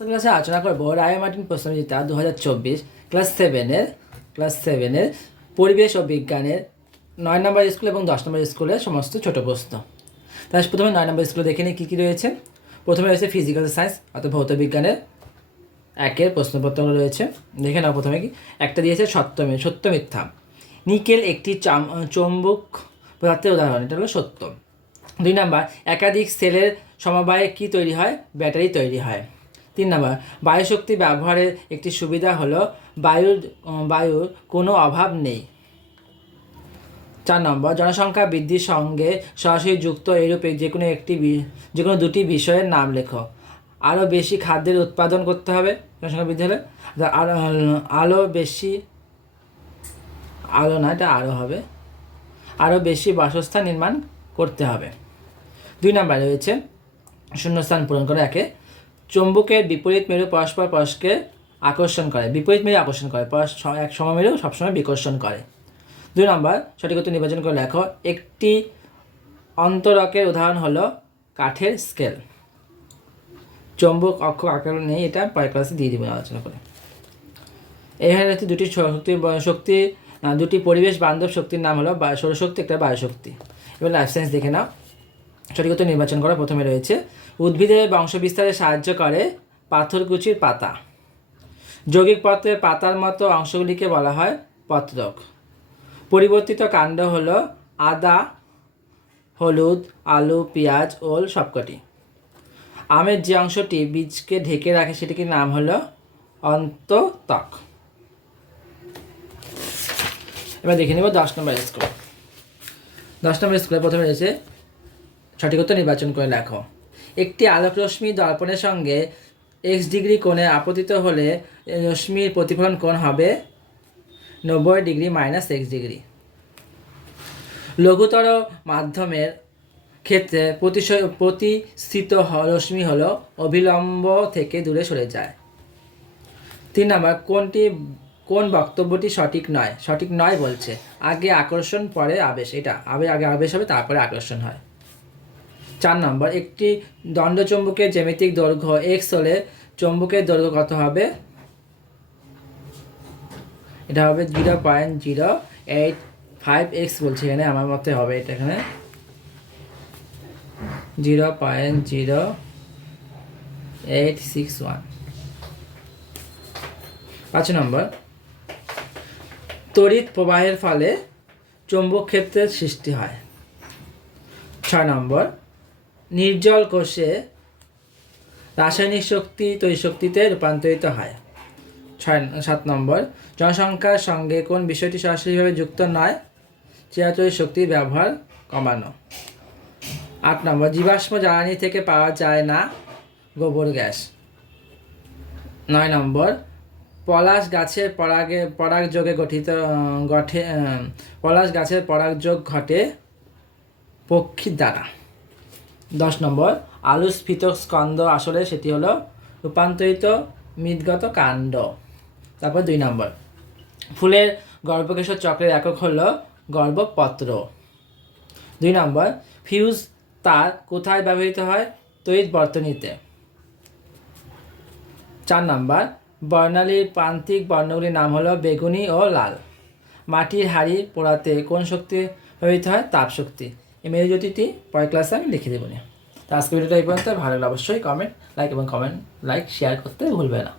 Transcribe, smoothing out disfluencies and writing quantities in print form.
ক্লাসে আলোচনা করব রায় মার্টিন প্রশ্নবিচিতা 2024 ক্লাস সেভেনের পরিবেশ ও বিজ্ঞানের 9 নম্বর স্কুল এবং 10 নম্বর স্কুলের সমস্ত ছোট প্রশ্ন। তাই প্রথমে 9 নম্বর স্কুলে দেখে নিই কী কী রয়েছে। প্রথমে রয়েছে ফিজিক্যাল সায়েন্স অর্থাৎ ভৌত বিজ্ঞানের একের প্রশ্নপত্রগুলো রয়েছে। দেখে নাও প্রথমে কি একটা দিয়েছে সত্য মিথ্যা। নিকেল একটি চৌম্বক পদার্থের উদাহরণ, এটা হলো সত্য। 2 নম্বর একাধিক সেলের সমবায়ে কী তৈরি হয়? ব্যাটারি তৈরি হয়। 3 নম্বর বায়ুশক্তি ব্যবহারের একটি সুবিধা হলো বায়ুর কোনো অভাব নেই। 4 নম্বর জনসংখ্যা বৃদ্ধির সঙ্গে সরাসরি যুক্ত এরূপে যে কোনো দুটি বিষয়ের নাম লেখো। আরও বেশি খাদ্যের উৎপাদন করতে হবে জনসংখ্যা বৃদ্ধি হলে, আরও বেশি বাসস্থান নির্মাণ করতে হবে। 2 নম্বর রয়েছে শূন্যস্থান পূরণ করে একে চুম্বকের বিপরীত মেরু পরস্পরকে আকর্ষণ করে, এক সমমেরু সবসময় বিকর্ষণ করে। 2 নম্বর সঠিক উত্তর নির্বাচন করে লেখো একটি অন্তরকের উদাহরণ হলো কাঠের স্কেল। চৌম্বক অক্ষ আকার নেই, এটা পরের ক্লাসে দিয়ে দিব আলোচনা করে। এখানে হচ্ছে দুটি পরিবেশ বান্ধব শক্তির নাম হলো সৌরশক্তি, একটা বায়ুশক্তি। এবার লাইফ সায়েন্স দেখে নাও, সঠিক উত্তর নির্বাচন করা। প্রথমে রয়েছে উদ্ভিদের বংশবিস্তারে সাহায্য করে পাথরকুচির পাতা। যৌগিক পত্রের পাতার মতো অংশগুলিকে বলা হয় পত্রক। পরিবর্তিত কাণ্ড হলো আদা, হলুদ, আলু, পেঁয়াজ, ওল সবকটি। আমের যে অংশটি বীজকে ঢেকে রাখে সেটির নাম হলো অন্তত্বক। এবার দেখে নেব 10 নম্বর স্কুল। 10 নম্বর স্কুলে প্রথমে রয়েছে সঠিক উত্তর নির্বাচন করে লেখো একটি আলোকরশ্মি দর্পণের সঙ্গে x ডিগ্রি কোণে আপতিত হলে রশ্মির প্রতিফলন কোণ হবে 90 ডিগ্রি মাইনাস x ডিগ্রি। লঘুতর মাধ্যমের ক্ষেত্রে প্রতিস্থিত রশ্মি হলো অভিলম্ব থেকে দূরে সরে যায়। 3 নম্বর কোন বক্তব্যটি সঠিক নয় বলছে? আগে আকর্ষণ পরে আবেশ, এটা আগে আবেশ হবে তারপরে আকর্ষণ হয়। 4 নম্বর একটি দণ্ডচুম্বকের জ্যামিতিক দৈর্ঘ্য x হলে চুম্বকের দৈর্ঘ্য কত হবে? এটা হবে 0.085x বলছে এখানে, আমার মতে হবে এটা এখানে 0.0861। 5 নম্বর তড়িৎ প্রবাহের ফলে চৌম্বক ক্ষেত্রের সৃষ্টি হয়। 6 নম্বর নির্জল কোষে রাসায়নিক শক্তি তড়িৎ শক্তিতে রূপান্তরিত হয়। 7 নম্বর জনসংখ্যার সঙ্গে কোন বিষয়টি সরাসরিভাবে যুক্ত নয়? চিরাচরিত শক্তির ব্যবহার কমানো। 8 নম্বর জীবাশ্ম জ্বালানি থেকে পাওয়া যায় না গোবর গ্যাস। 9 নম্বর পলাশ গাছের পরাগযোগ ঘটে পক্ষীর দ্বারা। 10 নম্বর আলু স্ফীতক স্কন্দ আসলে সেটি হলো রূপান্তরিত মৃৎগত কাণ্ড। তারপর 2 নম্বর ফুলের গর্ভকেশর চক্রের একক হলো গর্ভপত্র। 2 নম্বর ফিউজ তার কোথায় ব্যবহৃত হয়? তড়িৎ বর্তনীতে। 4 নম্বর বর্ণালীর প্রান্তিক বর্ণগুলির নাম হলো বেগুনি ও লাল। মাটির হাঁড়ি পোড়াতে কোন শক্তি ব্যবহৃত হয়? তাপ শক্তি। এই মেরুজ্যোতিটি পরের ক্লাসে আমি লিখে দেবো। তো আজকে ভিডিওটা এই পর্যন্ত। ভালো লাগলে অবশ্যই লাইক শেয়ার করতে ভুলবে না।